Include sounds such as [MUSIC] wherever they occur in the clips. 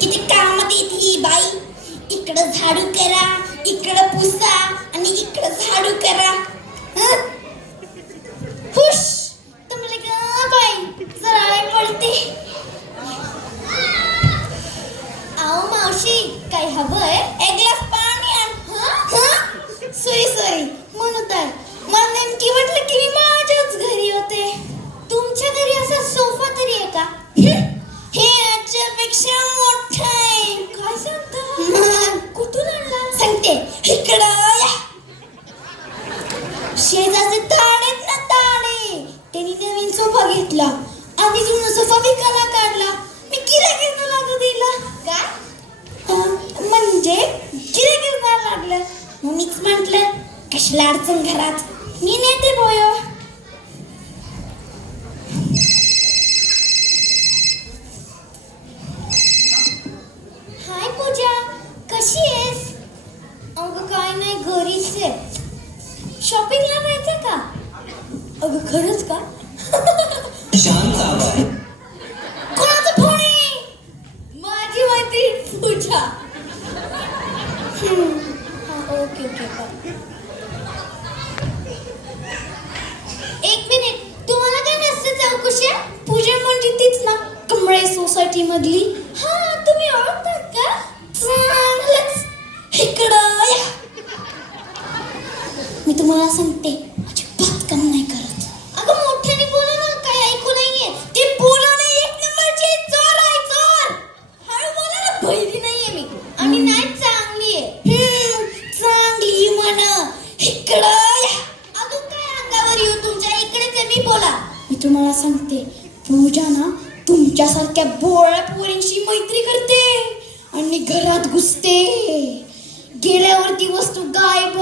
किती काम येते ही बाई. इकडं झाडू करा इकडं पुसा आणि इकडं झाडू करा. हं? हुश! तुमले का बाई जरा वेळ पडते आओ मावशी काय हवंय एक ग्लास पाणी आण. हं? सॉरी सॉरी म्हणत आहे मला नेमकी वाटलं की मी माझ्याच घरी होते. तुमच्या घरी असा सोफा तरी आहे का? हं? हे याच्यापेक्षा म्हणजे गिराकीनं लागलं. मग मीच म्हटलं कशाला अडचण घरात? मी नेते बोयो हाय पूजा कशी आहेस? अगं काय नाही घरीच आहे. शॉपिंगला जायचं का? अगं खरंच का? [LAUGHS] शांत आवाज कोणाचा फोन आहे माझी मैत्रीण पूजा हम्म. हा, ओके ओके एक मिनिट तुम्हाला काय नसते चौकशी पूजा म्हणजे तीच ना कमळे सोसायटी मधली. हा तुम्ही ओळखतात का? चांगलंच. इकडं या. मी तुम्हाला सांगते इकडं या. काय अंगावर येऊ तुमच्या इकडेच आहे मी बोला. मी तुम्हाला सांगते पूजा ना तुमच्यासारख्या बोळ्या पोरींशी मैत्री करते आणि घरात घुसते. गेल्यावरती वस्तू गायब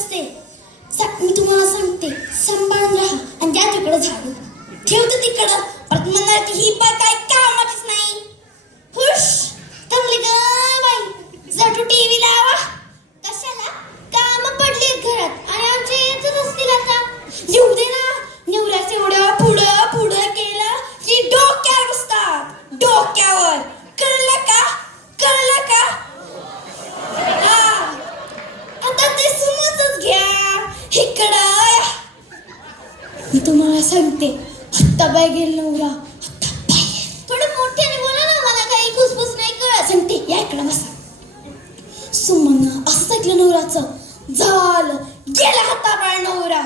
असते मी तुम्हाला सांगते सांभाळून राहा आणि द्या तिकडं झाडू. ठेवतो तिकडं. परत म्हणणार की ही पाय काय कामाचीच नाही हुश थांबली ग बाई जाटू टीव्ही लावा कशाला काम पडली घरात आणि आमच्या येतच असतील आता येऊ दे ना निवऱ्याच एवढं पुढं पुढं केलं की डोक्यावर बसतात डोक्यावर कळलं का कळलं का हा आता ते समजच घ्या इकडं मी तुम्हाला सांगते हत्ता बाय गेल नवरा. हत्ता बाय थोडं मोठ्याने बोला ना मला काही घुसफुस नाही कळत. सांगते या इकडं बसा. सुमन असं ऐकलं नवराचं झालं. गेला हाता बाळ नवरा.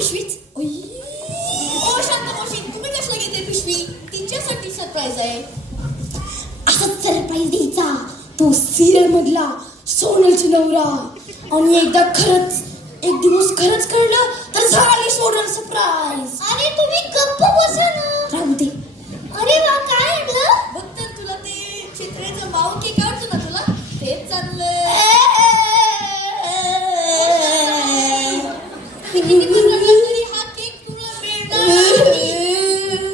पिशवीत ओ शांत मावशी तुम्ही कसला घेते पिशवी तिच्यासाठी सरप्राईज आहे. असंच सरप्राईज द्यायचा. तो सिरियल मधला सोनलची नवरा. आणि एकदा खरंच एक दिवस खरंच कळलं तर झाली सोनल सरप्राईज अरे तुम्ही गप्प बसा ना. राहू दे. अरे वा काय आणलं? बघ तर तुला ते चित्रेचं माऊ केक आवडतो ना तुला? तेच चाललंय. तरी हा केक तुला मिळणार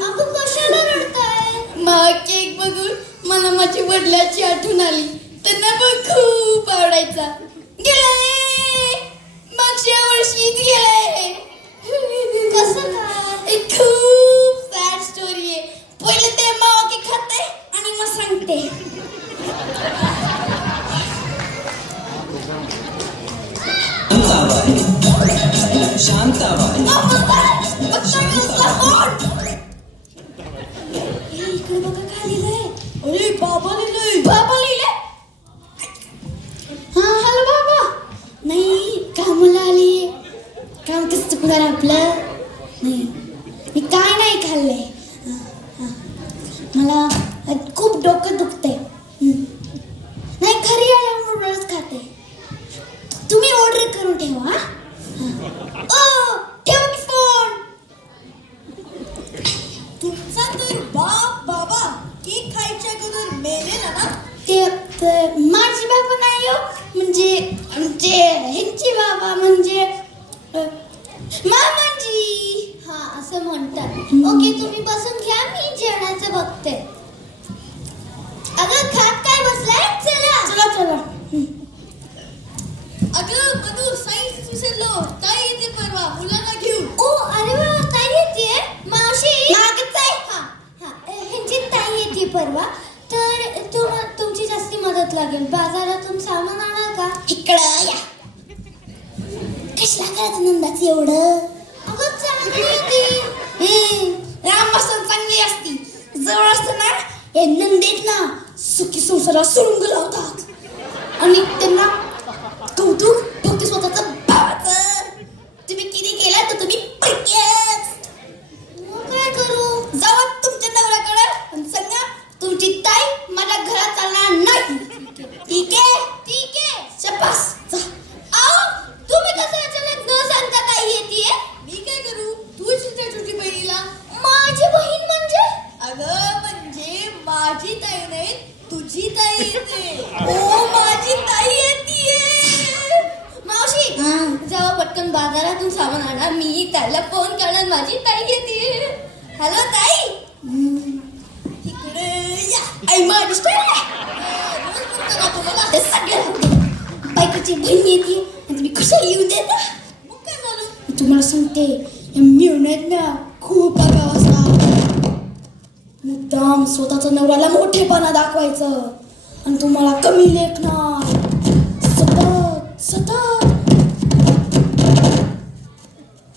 अगं कशाला रडताय मग केक बघून मला माझी वडिलाची आठवण आली. त्यांना पण खूप आवडायचा. मी काय नाही खाल्ले मला खूप डोकं दुखते नाही घरी आल्यावर नूडल्स खाते. तुम्ही ऑर्डर करून ठेवा ओ ठेवा की खायच्या माझी बाबा नाही हो म्हणजे म्हणजे ह्यांची बाबा म्हणजे मामा असं म्हणतात. ओके तुम्ही बसून घ्या मी जेवणाचं बघते. अगं खात काय बसलाय? चला. चला चला. अगं मधू सायन्स विसरलो. काय येते परवा मुलांना घेऊन. ओ अरे वा काय येते. मावशी. मागच आहे हा हा. ह्यांची ताई येते परवा. तर तुम तुमची जास्ती मदत लागेल. बाजारातून सामान आणाल का? इकडं या. कशला करायचं नंदाचं एवढं? जवळ असताना हे नंदेत ना सुखी संसारात सोडून लावतात आणि त्यांना कौतुक फक्त स्वतःचं भावाचं तुम्ही किती केलं तर तुम्ही पैकेच. काय करू? जावा तुमच्या नवऱ्याकडे आणि सांगा तुमची ताई माझ्या घरात चालणार नाही ठीक आहे ठीक आहे शपास जा आओ तुम्ही कसं अचानक न सांगता ताई येते मी काय करू तू चिंता छोटी बहिणीला माझी बहीण म्हणजे अगं म्हणजे माझी ताई नाही तुझी ताई येते [LAUGHS] ओ माझी ताई येते मावशी जेव्हा पटकन बाजारातून सामान आणा. मी त्याला फोन करणार. माझी ताई येते हॅलो ताई. इकडे या. आई माझी. बायकोची बहीण येते. आणि तुम्ही येऊ देता? मी तुम्हाला सांगते मिळण्यात ना खूप आगाव असतात मुद्दाम स्वतःचा नवऱ्याला मोठेपणा दाखवायचं. आणि तुम्हाला कमी लेखणार सतत सतत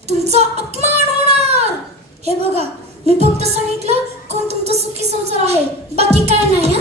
तुमचा अपमान होणार. हे बघा मी फक्त सांगितलं कोण तुमचा सुखी संसार आहे? बाकी काय नाही